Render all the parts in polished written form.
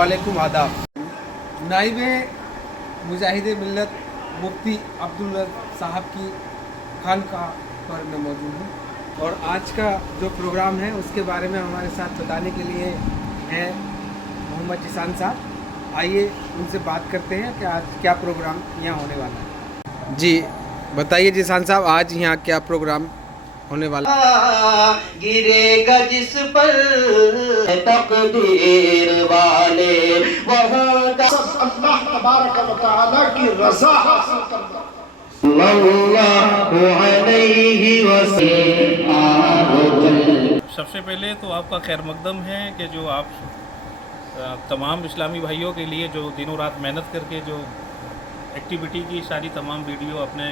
अस्सलामुअलैकुम आदाब। नाइब मुजाहिद मिल्लत मुफ्ती अब्दुल रज़्ज़ाक़ साहब की खानका पर मैं मौजूद हूँ और आज का जो प्रोग्राम है उसके बारे में हमारे साथ बताने के लिए हैं मोहम्मद जिसान साहब। आइए उनसे बात करते हैं कि आज क्या प्रोग्राम यहाँ होने वाला है। जी बताइए जिसान साहब, आज यहाँ क्या प्रोग्राम होने वाला है? गिरेगा जिस पर तकदीर वाले वहाँ का अल्लाह तबारक व तआला की रज़ा हासिल करना। सल्लल्लाहु अलैहि वसल्लम। सबसे पहले तो आपका खैर मकदम है कि जो आप तमाम इस्लामी भाइयों के लिए जो दिनों रात मेहनत करके जो एक्टिविटी की सारी तमाम वीडियो अपने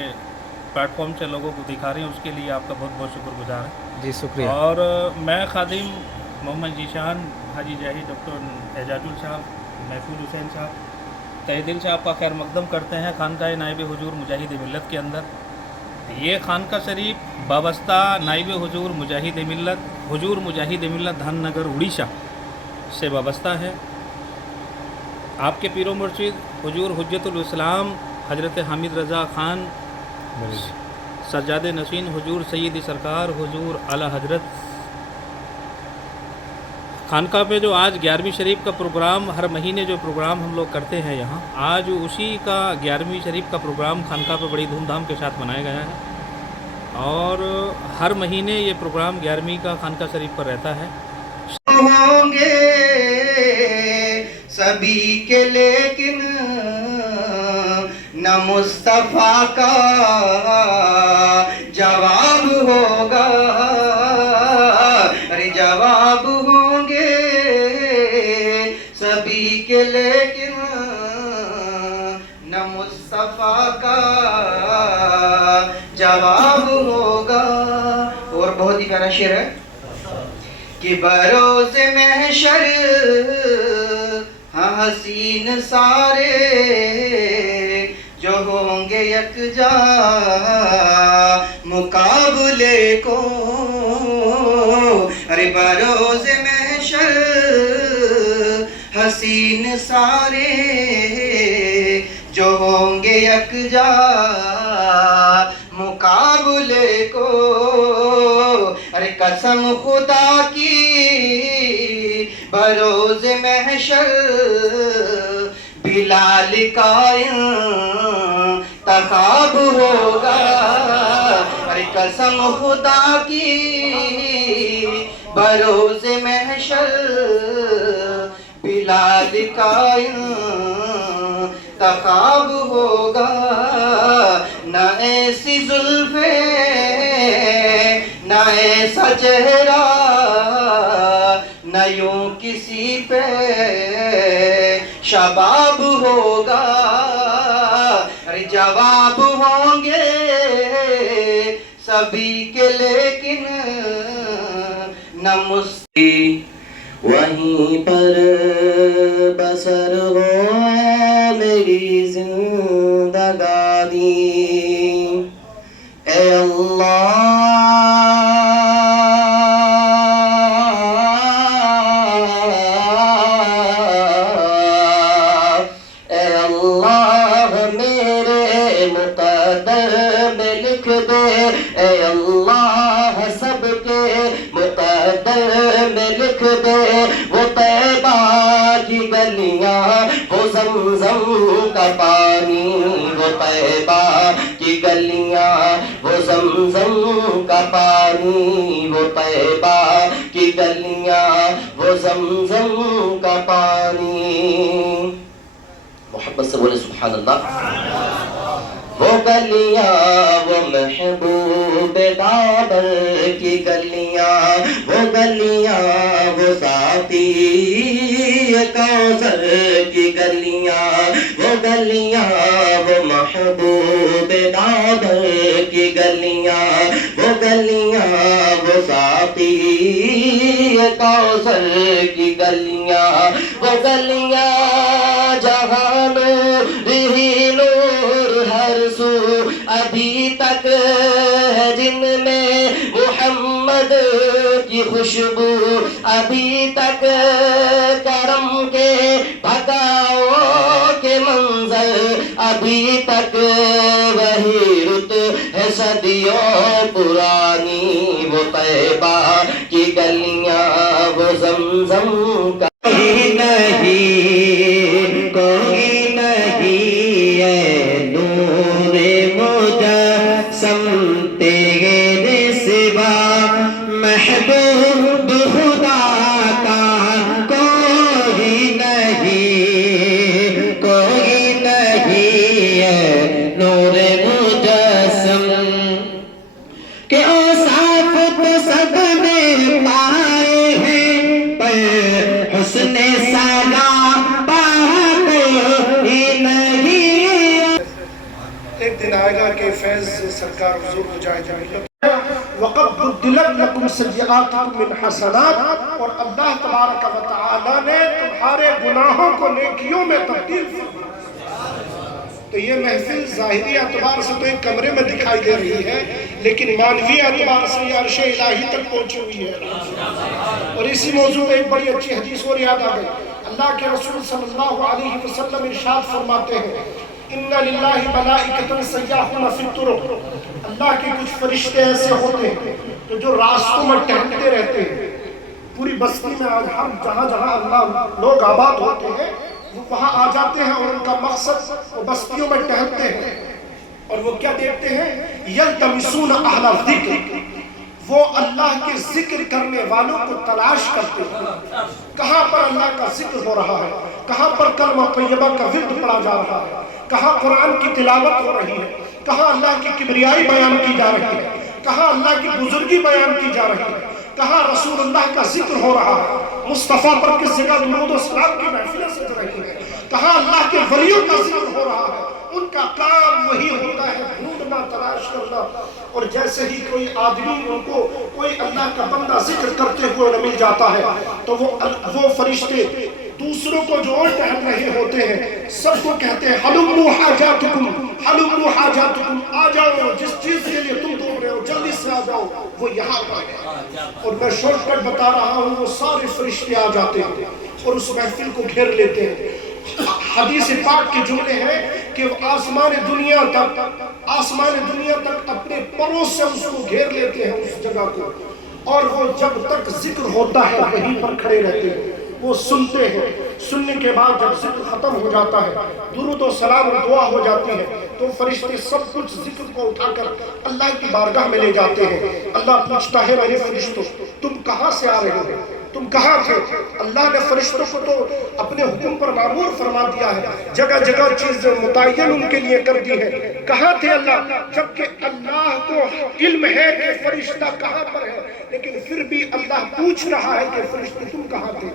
प्लेटफॉर्म से लोगों को दिखा रहे हैं, उसके लिए आपका बहुत बहुत शुक्रगुजार है। जी शुक्रिया। और मैं खादिम मोहम्मद जीशान हाजी जाहिद डॉक्टर एजाजुल साहब, महफूज हुसैन साहब तहे दिल से आपका खैर मकदम करते हैं खानका नाइब हुजूर मुजाहिद मिल्लत के अंदर। ये खानका शरीफ वाबस्ता नाइब हुजूर मुजाहिद मिल्लत हुजूर मुजाहिद मिल्लत धननगर उड़ीसा से वाबस्ता है। आपके पीरो मुर्शिद हुजूर हुज्जतुल इस्लाम हज़रत हामिद रज़ा ख़ान सज्जाद नशीन हुजूर सैयद सरकार हुजूर आला हजरत खानका पे जो आज 11वीं शरीफ का प्रोग्राम, हर महीने जो प्रोग्राम हम लोग करते हैं यहाँ, आज उसी का 11वीं शरीफ का प्रोग्राम खानका पे बड़ी धूमधाम के साथ मनाया गया है और हर महीने ये प्रोग्राम 11वीं का खानका शरीफ पर रहता है। होंगे सभी के लेकिन न मुस्तफा का जवाब होगा। अरे जवाब होंगे सभी के लेकिन न मुस्तफा का जवाब होगा। और बहुत ही प्यारा शेर है कि बरोज़े महशर हाँ हसीन सारे जो होंगे यकजा मुकाबले को। अरे बरोज़े महशर हसीन सारे जो होंगे यकजा मुकाबले को। अरे कसम खुदा की बरोज़े महशर बिलाल का इंतखाब होगा। अरे कसम खुदा की बरोज़े महशर बिलाल का इंतखाब होगा। न ऐसी जुल्फ़े न ऐसा चेहरा न यूं किसी पे शबाब होगा। अरे जवाब होंगे सभी के लेकिन न मुस्ती वहीं पर बसर हो मेरी जिंदगानी। ए अल्लाह वो तैबा की गलियां वो ज़मज़म का पानी, वो तैबा की गलियां वो ज़मज़म का पानी, वो तैबा की गलियां वो ज़मज़म का पानी। मोहब्बत से बोले सुभान अल्लाह। वो गलियां वो महबूब बाबर की गलियां, वो गलियां वो साथी कौसर की गलियां, वो गलियां वो महबूब बाबर की गलियां, वो गलियां वो साथी कौसर की गलियां, वो गलियां जहान रही नूर हर सू अभी तक है जिनमें मुहम्मद محمد کی خوشبو ابھی تک کرم کے بھگاؤ کے منظر ابھی تک وہی رت ہے صدیوں پرانی وہ طیبہ کی گلیاں وہ زمزم کا کوئی نہیں کوئی نہیں ہے نور مجسم تیرے سوا محبوب خدا کا کوئی نہیں ہے نور مجسم کہ اوصاف تو سب نے پائے ہیں پر حسن سالا بات ہی نہیں. ایک دن آئے گا کہ فیض سرکار حضور مجاہد ملت وَقَدْ بُدِّلَتْ لَكُمْ سَيِّئَاتُكُم مِّنْ حَسَنَاتٍ اور اللہ تبارک و تعالی نے تمہارے گناہوں کو نیکیوں میں تبدیل فرمایا. تو یہ محفل ظاہری اعتبار سے تو ایک کمرے میں دکھائی دے رہی ہے لیکن معنوی اعتبار سے یہ عرش الہی تک پہنچی ہوئی ہے. اور اسی موضوع میں ایک بڑی اچھی حدیث اور یاد آ گئی. اللہ کے رسول صلی اللہ علیہ وسلم ارشاد فرماتے ہیں اِنَّ لِلَّهِ مَلَائِكَةً سَيَّاحُونَ فِي الطُّرُقِ اللہ کے کچھ فرشتے ایسے ہوتے ہیں تو جو راستوں میں ٹہلتے رہتے ہیں. پوری بستی میں آج ہم جہاں جہاں اللہ لوگ آباد ہوتے ہیں وہ وہاں آ جاتے ہیں اور ان کا مقصد وہ بستیوں میں ٹہلتے ہیں اور وہ کیا دیکھتے ہیں یلتمسون اہل الذکر وہ اللہ کے ذکر کرنے والوں کو تلاش کرتے ہیں. کہاں پر اللہ کا ذکر ہو رہا ہے, کہاں پر کلمہ طیبہ کا ورد پڑھا جا رہا ہے, کہاں قرآن کی تلاوت ہو رہی ہے, کہاں اللہ کی کبریائی بیان کی جا رہی ہے, کہاں اللہ کی بزرگی بیان کی جا رہی ہے, کہاں رسول اللہ کا ذکر ہو رہا ہے, مصطفیٰ پر کس جگہ درود و سلام کی محفلیں سج رہی ہیں, کہاں اللہ کے ولیوں کا ذکر ہو رہا ہے. ان کا کام وہی ہوتا ہے ڈھونڈنا, تلاش کرنا. اور جیسے ہی کوئی آدمی ان کو کوئی اللہ کا بندہ ذکر کرتے ہوئے مل جاتا ہے تو وہ فرشتے دوسروں کو جو اور ٹہل رہے ہوتے ہیں سب کو کہتے ہیں حلموا حاجاتکم حلموا حاجاتکم, آ جاؤ جس چیز کے لیے تم ڈھونڈ رہے ہو جلدی سے آ جاؤ وہ یہاں پر ہے. اور میں شارٹ کٹ بتا رہا ہوں وہ سارے فرشتے آ جاتے ہیں اور اس محفل کو گھیر لیتے ہیں. حدیث پاک کے جملے ہیں کہ وہ آسمان دنیا تک اپنے پروں سے اس کو گھیر لیتے ہیں اس جگہ کو, اور وہ جب تک ذکر ہوتا ہے وہیں پر کھڑے رہتے ہیں. وہ سنتے ہیں, سننے کے بعد جب ذکر ختم ہو جاتا ہے درود و سلام اور دعا ہو جاتی ہے تو فرشتے سب کچھ ذکر کو اٹھا کر اللہ کی بارگاہ میں لے جاتے ہیں. اللہ پوچھتا ہے میرے فرشتوں تم کہاں سے آ رہے ہو, تم کہاں تھے؟ اللہ نے فرشتوں کو تو اپنے حکم پر معمور فرما دیا ہے, جگہ جگہ چیزیں متعین ان کے لیے کر دی ہے. کہاں تھے اللہ؟ جبکہ اللہ کو علم ہے کہ فرشتہ کہاں پر ہے لیکن پھر بھی اللہ پوچھ رہا ہے کہ فرشتے تم کہاں تھے.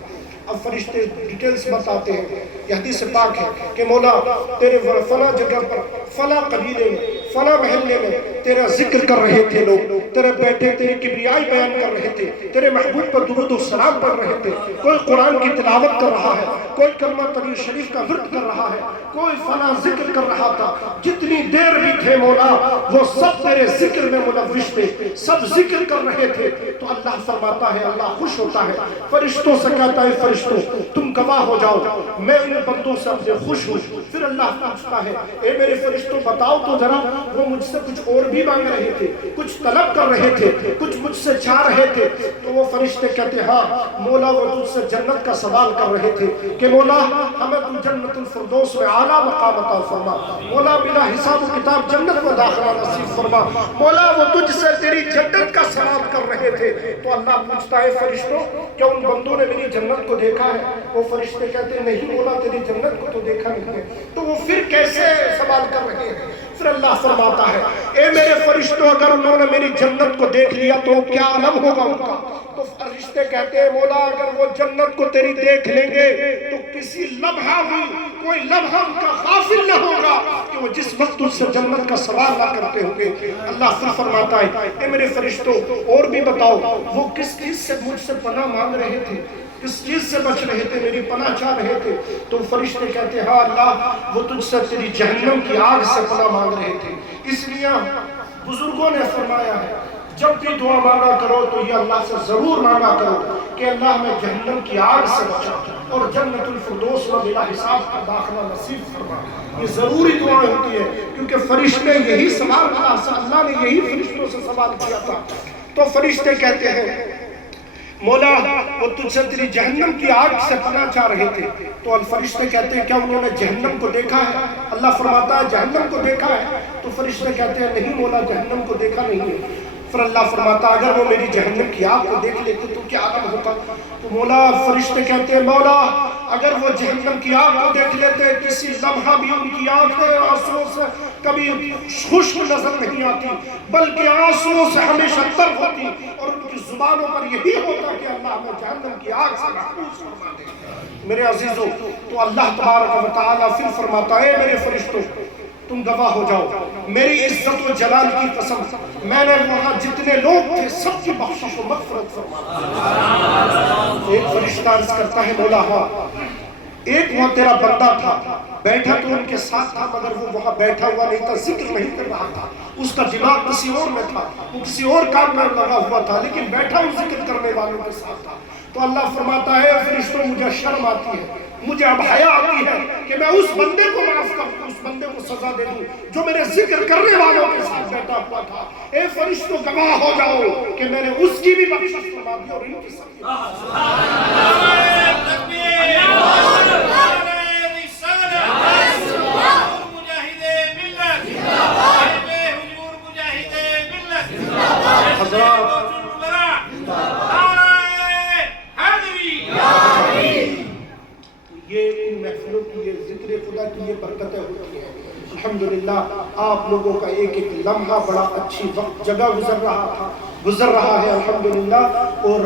اب فرشتے ڈیٹیلز بتاتے ہیں. یہ حدیث پاک ہے کہ مولا تیرے فلاں جگہ پر فلاں قبیلے میں فلاں محلے میں تیرا ذکر کر رہے تھے لوگ, تیرے بیٹے تیری کبریائی بیان کر رہے تھے, تیرے محبوب پر درود و سلام پڑھ رہے تھے, کوئی قرآن کی تلاوت کر رہا ہے, کوئی کلمہ طویل شریف کا ورد کر رہا ہے, کوئی فلاں ذکر کر رہا تھا. جتنی دیر بھی تھے مولا وہ سب تیرے ذکر میں ملوث تھے, سب ذکر کر رہے تھے. تو اللہ فرماتا ہے, اللہ خوش ہوتا ہے, فرشتوں سے کہتا ہے فرشتوں تم گواہ ہو جاؤ میں ان بندوں سے اپنے خوش ہوں. پھر اللہ پوچھتا ہے اے میرے فرشتوں بتاؤ تو ذرا وہ مجھ سے کچھ اور بھی مانگ رہے تھے, کچھ طلب کر رہے تھے, کچھ مجھ سے چاہ رہے تھے. تو وہ فرشتے کہتے ہاں مولا وہ تجھ سے جنت کا سوال کر رہے تھے کہ مولا ہمیں تو جنت الفردوس میں اعلیٰ مقام عطا فرما, مولا بلا حساب و کتاب جنت میں داخلہ نصیب فرما, مولا وہ تجھ سے تیری جنت کا سوال کر رہے تھے. تو اللہ پوچھتا ہے فرشتوں کیا ان بندوں نے میری جنت کو دیکھا ہے؟ وہ فرشتے کہتے ہیں نہیں مولا تیری جنت کو تو دیکھا نہیں ہے. تو وہ پھر کیسے سوال کر رہے ہیں؟ پھر اللہ فرماتا ہے اے میرے فرشتوں اگر انہوں نے میری جنت کو دیکھ لیا تو کیا عالم ہوگا ان کا؟ تو فرشتے کہتے ہیں مولا اگر وہ جنت کو تیری دیکھ لیں گے تو کسی لمحہ بھی کوئی لمحہ ان کا غافل نہ ہوگا کہ وہ جس وقت ان سے جنت کا سوال نہ کرتے ہوں گے. اللہ پھر فرماتا ہے اے میرے فرشتوں اور بھی بتاؤ وہ کس چیز سے مجھ سے پناہ مانگ رہے تھے, کس چیز سے بچ رہے تھے, میری پناہ چاہ رہے تھے؟ تو فرشتے کہتے ہیں ہاں اللہ وہ تجھ سے تیری جہنم کی آگ سے پناہ مانگ رہے تھے. اس لیے بزرگوں نے فرمایا ہے जब भी दुआ मांगा करो तो ये अल्लाह से ज़रूर मांगा करो कि अल्लाह हमें जहन्नम की आग से बचा और जन्नतुल फिरदौस में बिला हिसाब का दाखिला नसीब फरमा। ये ज़रूरी दुआएं होती है, क्योंकि फरिश्ते यही सवाल अल्लाह ने यही फरिश्तों से सवाल किया था। तो फरिश्ते कहते हैं मौला वो तुझसे तेरी जहन्नम की आग से पनाह चाह रहे थे। तो फरिश्ते कहते हैं क्या उन्होंने जहन्नम को देखा है? अल्लाह फरमाता है जहन्नम को देखा है? तो फरिश्ते कहते हैं नहीं मौला, जहन्नम को देखा नहीं है। फिर अल्लाह फरमाता अगर वो मेरी जहन्नम की आग को देख लेते तो क्या आलम होता? तो मौला फरिश्ते कहते हैं मौला अगर वो जहन्नम की आग को देख लेते किसी लम्हा भी उनकी आंखें आंसुओं से कभी खुश्क नजर नहीं आती, बल्कि आंसुओं से हमेशा तर होती और उनकी जुबानों पर यही होता कि अल्लाह हमें जहन्नम की आग से महफूज फरमा दे। मेरे अजीजों, तो अल्लाह तबारक व तआला फिर फरमाता है मेरे फरिश्तों तुम गवाह हो जाओ, मेरी इज्जत व जलाल की कसम, मैंने वहां जितने लोग थे सबकी बख्शिश व मग़फ़िरत फरमा। एक फरिश्ता अर्ज़ करता है मौला हाँ, एक वहां तेरा बंदा था, बैठा तो उनके साथ था मगर वो वहां बैठा हुआ नहीं था, जिक्र नहीं कर रहा था, उसका दिमाग किसी और में था, वो किसी और काम में लगा हुआ था, लेकिन बैठा वो जिक्र करने वालों के साथ था। तो अल्लाह फरमाता है फरिश्तों मुझे शर्म आती है, मुझे अब हया आती है कि मैं उस बंदे को माफ कर दूं, उस बंदे को सजा दे दूं जो मेरे जिक्र करने वालों के साथ बैठा हुआ था। ए फरिश्तों गवाह हो जाओ कि मैंने उसकी भी बख्शिश फरमा दी और इनकी सबकी। ये इन महफिलों की ये जिक्र खुदा की ये बरकतें होती हैं। अल्हम्दुलिल्लाह आप लोगों का एक एक लम्हा बड़ा अच्छी वक्त जगह गुजर रहा है अल्हम्दुलिल्लाह। और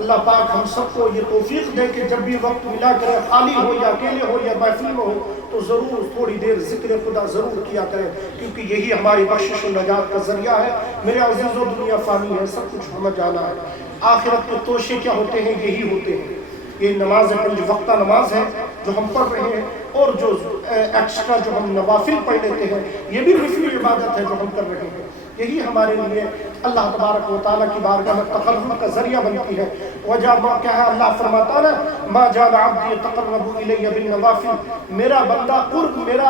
अल्लाह पाक हम सबको ये तौफीक दे कि जब भी वक्त मिला करे, खाली हो या अकेले हो या महफिल में हो, तो ज़रूर थोड़ी देर जिक्र खुदा ज़रूर किया करें, क्योंकि यही हमारी बख्शिश और नजात का ज़रिया है। मेरे अज़ीज़ों दुनिया फ़ानी है, सब कुछ हमें जाना है, आखिरत के तोशे क्या होते हैं यही होते हैं। ये नमाज पंज वक्ता नमाज है जो हम पढ़ रहे हैं, और जो एक्स्ट्रा जो हम नवाफिल पढ़ लेते हैं ये भी नफली इबादत है जो हम कर रहे हैं। यही हमारे लिए अल्लाह तबारक व तआला की बारगाह में तक़र्रुब का जरिया बनती है। वजह क्या है? अल्लाह फरमाता है ना मा जाल अब्दी यतक़र्रबु इलैया बिन नवाफिल, मेरा बंदा कुर्ब मेरा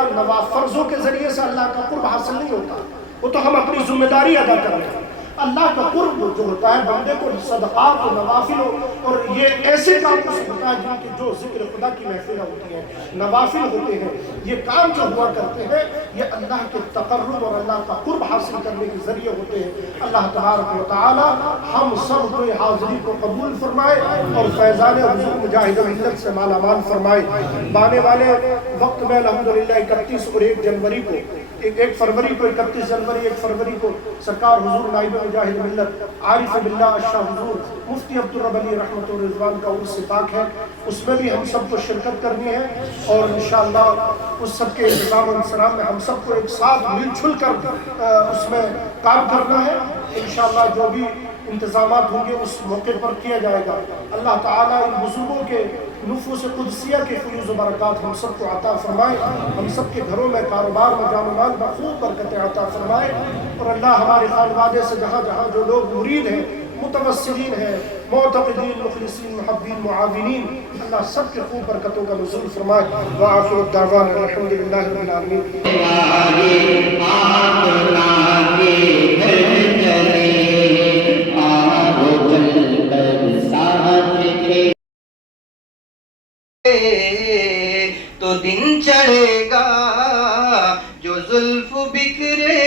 फर्जों के जरिए से अल्लाह का कुर्ब हासिल नहीं होता, वो तो हम अपनी जिम्मेदारी अदा कर रहे हैं। अल्लाह का कुर्ब जो होता है बंदे को सदक़ात और नवाफिल और ये ऐसे काम से होता है जिनकी जो जिक्र खुदा की महफिल होती है, नवाफिल होते हैं, ये काम जो हुआ करते हैं ये अल्लाह के तक़र्रुब और अल्लाह का कुर्ब हासिल करने के जरिए होते हैं। अल्लाह तबारक व तआला हम सब को हाज़िरी को कबूल फरमाए और फैज़ान हुज़ूर मुजाहिद मिल्लत से मालामाल फरमाए। आने वाले वक्त में अल्हम्दुलिल्लाह 31 और 1 जनवरी को 1 फरवरी को 31 जनवरी 1 फरवरी को सरकार हुजूर नाइब मुजाहिद मिल्लत आरिफ बिल्लाह शाह हुजूर मुफ्ती अब्दुल रब अली रहमत व रिज़वान का उर्स पाक है, उसमें भी हम सबको शिरकत करनी है और इंशाअल्लाह उस सब के इंतज़ाम और इंतज़ाम में हम सबको एक साथ मिलजुल कर उसमें काम करना है। इंशाअल्लाह जो भी इंतज़ामात होंगे उस मौके पर किया जाएगा। अल्लाह ताला इन बुजुर्गों के नुफूस कुदसिया के फयूज़ व बरक़ात हम सबको अता फरमाए, हम सब के घरों में कारोबार में जान माल में खूब बरकतें अता फरमाए। और अल्लाह हमारे खानवादे से जहाँ जहाँ जो लोग मुरीद हैं, मुतवस्सिलीन हैं, मुअतक़िदीन, मुख़लिसीन, मुहब्बीन, मुआविनीन, अल्लाह सब के खूब बरकतों का नुज़ूल फरमाए। व आखिरु दावाना अल्हम्दुलिल्लाहि रब्बिल तो दिन चढ़ेगा जो जुल्फ बिखरे